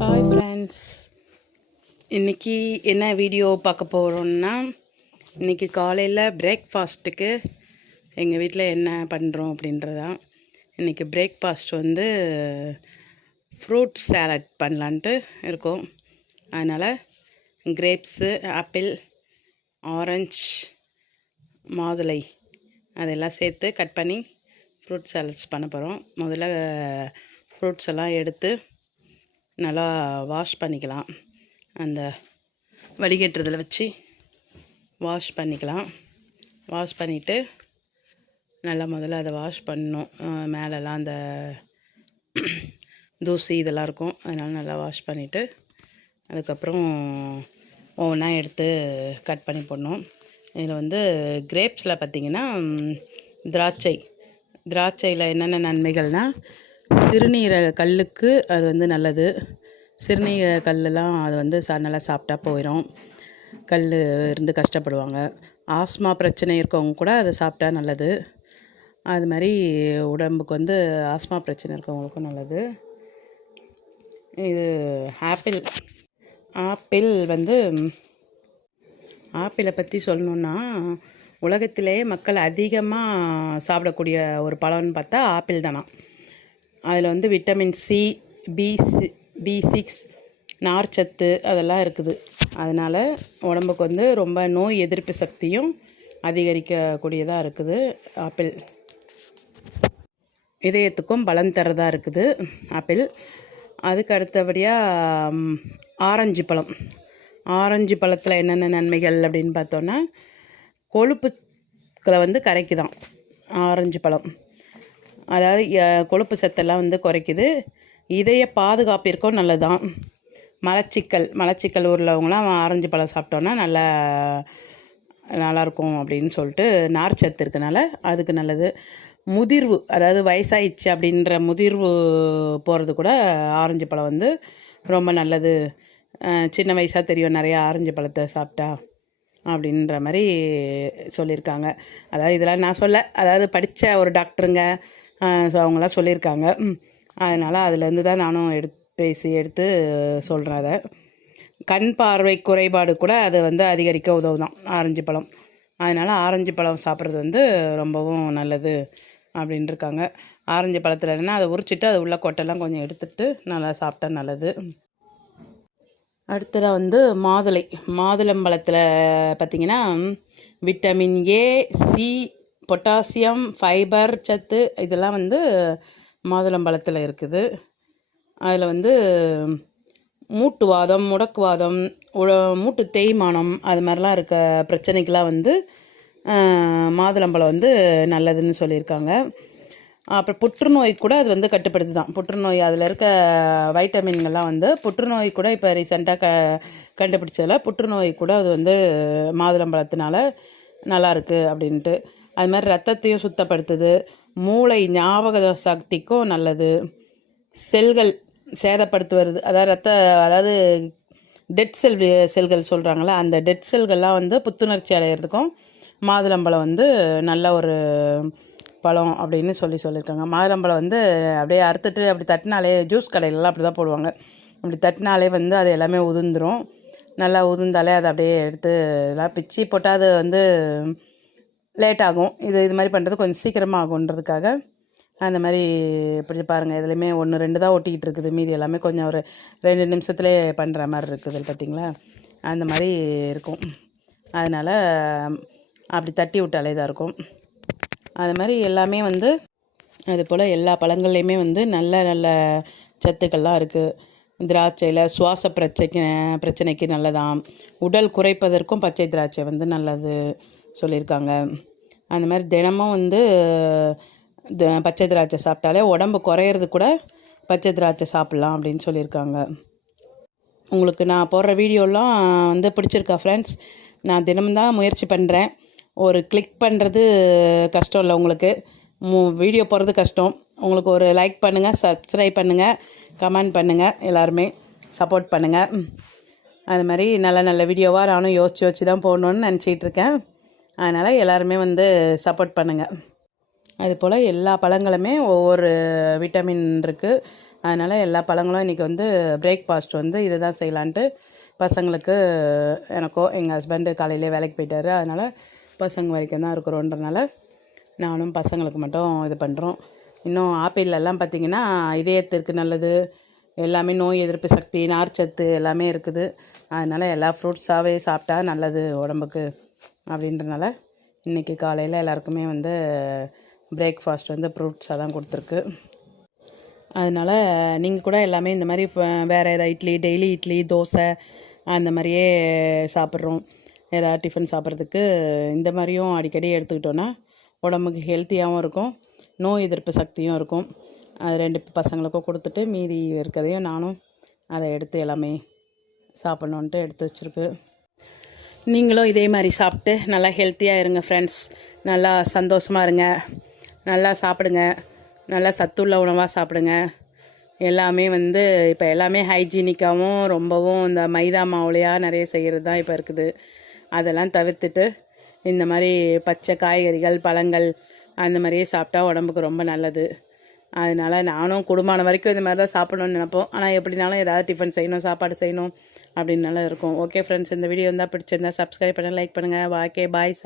Hi friends, இன்றைக்கி என்ன video பார்க்க போகிறோன்னா, இன்றைக்கி காலையில் பிரேக்ஃபாஸ்ட்டுக்கு எங்கள் வீட்டில் என்ன பண்ணுறோம் அப்படின்றதான். இன்றைக்கி பிரேக்ஃபாஸ்ட் வந்து ஃப்ரூட் சாலட் பண்ணலான்ட்டு இருக்கோம். அதனால் கிரேப்ஸு, ஆப்பிள், ஆரஞ்ச், மாதுளை அதெல்லாம் சேர்த்து கட் பண்ணி ஃப்ரூட் சாலட்ஸ் பண்ண போகிறோம். முதல்ல ஃப்ரூட்ஸ் எல்லாம் எடுத்து நல்லா வாஷ் பண்ணிக்கலாம். அந்த வடிகட்டுறதில் வச்சு வாஷ் பண்ணிக்கலாம். வாஷ் பண்ணிவிட்டு நல்லா முதல்ல அதை வாஷ் பண்ணணும். மேலெல்லாம் அந்த தூசி இதெல்லாம் இருக்கும். அதனால் நல்லா வாஷ் பண்ணிவிட்டு அதுக்கப்புறம் ஒவ்வொன்றா எடுத்து கட் பண்ணி போடணும். இதில் வந்து கிரேப்ஸில் பார்த்திங்கன்னா திராட்சையில் என்னென்ன நன்மைகள்னால், சிறுநீரக கல்லுக்கு அது வந்து நல்லது. சிறுநீரக கல்லெலாம் அது வந்து நல்லா சாப்பிட்டா போயிடும். கல் இருந்து கஷ்டப்படுவாங்க. ஆஸ்மா பிரச்சனை இருக்கவங்க கூட அதை சாப்பிட்டா நல்லது. அது மாதிரி உடம்புக்கு வந்து ஆஸ்மா பிரச்சனை இருக்கவங்களுக்கும் நல்லது. இது ஆப்பிள் வந்து ஆப்பிளை பற்றி சொல்லணுன்னா, உலகத்திலே மக்கள் அதிகமாக சாப்பிடக்கூடிய ஒரு பழம்னு பார்த்தா ஆப்பிள் தானா. அதில் வந்து விட்டமின் சி, பி6, நார்ச்சத்து அதெல்லாம் இருக்குது. அதனால் உடம்புக்கு வந்து ரொம்ப நோய் எதிர்ப்பு சக்தியும் அதிகரிக்கக்கூடியதாக இருக்குது ஆப்பிள். இதயத்துக்கும் பலம் தரதாக இருக்குது ஆப்பிள். அதுக்கு அடுத்தபடியாக ஆரஞ்சு பழத்தில் என்னென்ன நன்மைகள் அப்படின்னு பார்த்தோன்னா, கொழுப்புக்களை வந்து கரைக்குதான் ஆரஞ்சு பழம். அதாவது கொழுப்பு சத்தெல்லாம் வந்து குறைக்குது. இதய பாதுகாப்பிற்கும் நல்லதான். மலச்சிக்கல் உள்ளவங்களாம் ஆரஞ்சு பழம் சாப்பிட்டோன்னா நல்லாயிருக்கும் அப்படின்னு சொல்லிட்டு நார்ச்சத்து இருக்கனால அதுக்கு நல்லது. முதிர்வு, அதாவது வயசாயிடுச்சு அப்படின்ற முதிர்வு போகிறது கூட ஆரஞ்சு பழம் வந்து ரொம்ப நல்லது. சின்ன வயசாக தெரியும் நிறையா ஆரஞ்சு பழத்தை சாப்பிட்டா அப்படின்ற மாதிரி சொல்லியிருக்காங்க. அதாவது இதெல்லாம் நான் அதாவது படித்த ஒரு டாக்டருங்க அவங்களாம் சொல்லியிருக்காங்க. அதனால் அதுலேருந்து தான் நானும் எடுத்து சொல்கிறேன். அதை கண் பார்வை குறைபாடு கூட அது வந்து அதிகரிக்க உதவுதான் ஆரஞ்சு பழம். அதனால் ஆரஞ்சு பழம் சாப்பிட்றது வந்து ரொம்பவும் நல்லது அப்படின்ட்டு இருக்காங்க. ஆரஞ்சு பழத்தில் என்னென்னா, அதை உரிச்சிட்டு அது உள்ள கொட்டெல்லாம் கொஞ்சம் எடுத்துகிட்டு நல்லா சாப்பிட்டா நல்லது. அடுத்ததாக வந்து மாதுளம்பழத்தில் பார்த்திங்கன்னா vitamin A, C, potassium, fibre சத்து இதெல்லாம் வந்து மாதுளம்பழத்தில் இருக்குது. அதில் வந்து மூட்டுவாதம், முடக்குவாதம், மூட்டு தேய்மானம் அது மாதிரிலாம் இருக்க பிரச்சனைக்கெலாம் வந்து மாதுளம்பழம் வந்து நல்லதுன்னு சொல்லியிருக்காங்க. அப்புறம் புற்றுநோய் கூட அது வந்து கட்டுப்படுத்துதான். புற்றுநோய் அதில் இருக்க வைட்டமின்கள்லாம் வந்து புற்றுநோய் கூட இப்போ ரீசெண்டாக கண்டுபிடிச்சதில் புற்றுநோய் கூட அது வந்து மாதுளம்பழத்தினால நல்லாயிருக்கு அப்படின்ட்டு. அது மாதிரி ரத்தத்தையும் சுத்தப்படுத்துது. மூளை ஞாபக சக்திக்கும் நல்லது. செல்கள் சேதப்படுத்துவது, அதாவது டெட் செல்கள் சொல்கிறாங்களே, அந்த டெட் செல்கள்லாம் வந்து புத்துணர்ச்சி அடைகிறதுக்கும் மாதுளம்பழம் வந்து நல்ல ஒரு பழம் அப்படின்னு சொல்லியிருக்காங்க. மாதுளம்பழம் வந்து அப்படியே அறுத்துட்டு அப்படி தட்டினாலே, ஜூஸ் கடையிலலாம் அப்படி தான் போடுவாங்க. அப்படி தட்டினாலே வந்து அது எல்லாமே உதிர்ந்துடும். நல்லா உதிர்ந்தாலே அதை அப்படியே எடுத்து இதெல்லாம் பிச்சு போட்டால் அது வந்து லேட் ஆகும். இது மாதிரி பண்ணுறது கொஞ்சம் சீக்கிரமாக ஆகுன்றதுக்காக அந்த மாதிரி இப்படி பாருங்கள். இதுலேயுமே 1-2 தான் ஒட்டிக்கிட்டு இருக்குது. மீதி எல்லாமே கொஞ்சம் ஒரு 2 நிமிஷத்துலேயே பண்ணுற மாதிரி இருக்குது. பார்த்திங்களா, அந்த மாதிரி இருக்கும். அதனால் அப்படி தட்டி விட்டாலே தான் இருக்கும். அது மாதிரி எல்லாமே வந்து அது போல் எல்லா பழங்கள்லேயுமே வந்து நல்ல சத்துக்கள்லாம் இருக்குது. திராட்சையில் சுவாச பிரச்சனைக்கு நல்லதாம். உடல் குறைப்பதற்கும் பச்சை திராட்சை வந்து நல்லது சொல்லியிருக்காங்க. அந்த மாதிரி தினமும் வந்து பச்சை திராட்சை சாப்பிட்டாலே உடம்பு குறையிறது கூட பச்சை திராட்சை சாப்பிட்லாம் அப்படின்னு சொல்லியிருக்காங்க. உங்களுக்கு நான் போடுற வீடியோலாம் வந்து பிடிச்சிருக்கா ஃப்ரெண்ட்ஸ்? நான் தினம்தான் முயற்சி பண்ணுறேன். ஒரு கிளிக் பண்ணுறது கஷ்டம் இல்லை உங்களுக்கு, வீடியோ போடுறது கஷ்டம். உங்களுக்கு ஒரு லைக் பண்ணுங்கள், சப்ஸ்கிரைப் பண்ணுங்கள், கமெண்ட் பண்ணுங்கள், எல்லாருமே சப்போர்ட் பண்ணுங்கள். அது மாதிரி நல்ல வீடியோவாக நானும் யோசித்து தான் போடணுன்னு நினச்சிக்கிட்ருக்கேன். அதனால் எல்லாருமே வந்து சப்போர்ட் பண்ணுங்கள். அதுபோல் எல்லா பழங்களுமே ஒவ்வொரு விட்டமின் இருக்குது. அதனால் எல்லா பழங்களும் இன்றைக்கி வந்து பிரேக்ஃபாஸ்ட் வந்து இதை தான் செய்யலான்ட்டு பசங்களுக்கு எனக்கோ எங்கள் ஹஸ்பண்டு காலையிலே வேலைக்கு போயிட்டார். அதனால் பசங்க வரைக்கும் தான் இருக்கிறோன்றனால நானும் பசங்களுக்கு மட்டும் இது பண்ணுறோம். இன்னும் ஆப்பிளெல்லாம் பார்த்திங்கன்னா இதயத்திற்கு நல்லது, எல்லாமே நோய் எதிர்ப்பு சக்தி, நார்ச்சத்து எல்லாமே இருக்குது. அதனால் எல்லா ஃப்ரூட்ஸாகவே சாப்பிட்டா நல்லது உடம்புக்கு அப்படின்றனால இன்றைக்கி காலையில் எல்லாருக்குமே வந்து பிரேக்ஃபாஸ்ட் வந்து ஃப்ரூட்ஸாக தான் கொடுத்துருக்கு. அதனால் நீங்கள் கூட எல்லாமே இந்த மாதிரி வேறு ஏதாவது இட்லி, டெய்லி இட்லி, தோசை அந்த மாதிரியே சாப்பிட்றோம். ஏதாவது டிஃபன் சாப்பிட்றதுக்கு இந்த மாதிரியும் அடிக்கடி எடுத்துக்கிட்டோன்னா உடம்புக்கு ஹெல்த்தியாகவும் இருக்கும், நோய் எதிர்ப்பு சக்தியும் இருக்கும். அது 2 பசங்களுக்கும் கொடுத்துட்டு மீதி இருக்கிறதையும் நானும் அதை எடுத்து எல்லாமே சாப்பிட்ணுன்ட்டு எடுத்து வச்சுருக்கு. நீங்களும் இதே மாதிரி சாப்பிட்டு நல்லா ஹெல்த்தியாக இருங்க ஃப்ரெண்ட்ஸ். நல்லா சந்தோஷமாக இருங்க, நல்லா சாப்பிடுங்க, நல்லா சத்துள்ள உணவாக சாப்பிடுங்க. எல்லாமே வந்து இப்போ எல்லாமே ஹைஜீனிக்காகவும் ரொம்பவும் இந்த மைதா மாவுலையாக நிறைய செய்கிறது தான் இப்போ இருக்குது. அதெல்லாம் தவிர்த்துட்டு இந்த மாதிரி பச்சை காய்கறிகள், பழங்கள் அந்த மாதிரியே சாப்பிட்டா உடம்புக்கு ரொம்ப நல்லது. அதனால் நானும் குடும்பமான வரைக்கும் இது மாதிரி தான் சாப்பிடணும்னு நினைப்போம். ஆனால் எப்படினாலும் ஏதாவது டிஃபன் செய்யணும், சாப்பாடு செய்யணும் அப்படின்னால இருக்கும். ஓகே ஃப்ரெண்ட்ஸ், இந்த வீடியோ இருந்தால் பிடிச்சிருந்தா சப்ஸ்கிரைப் பண்ணுங்கள், லைக் பண்ணுங்கள். Okay, bye sir.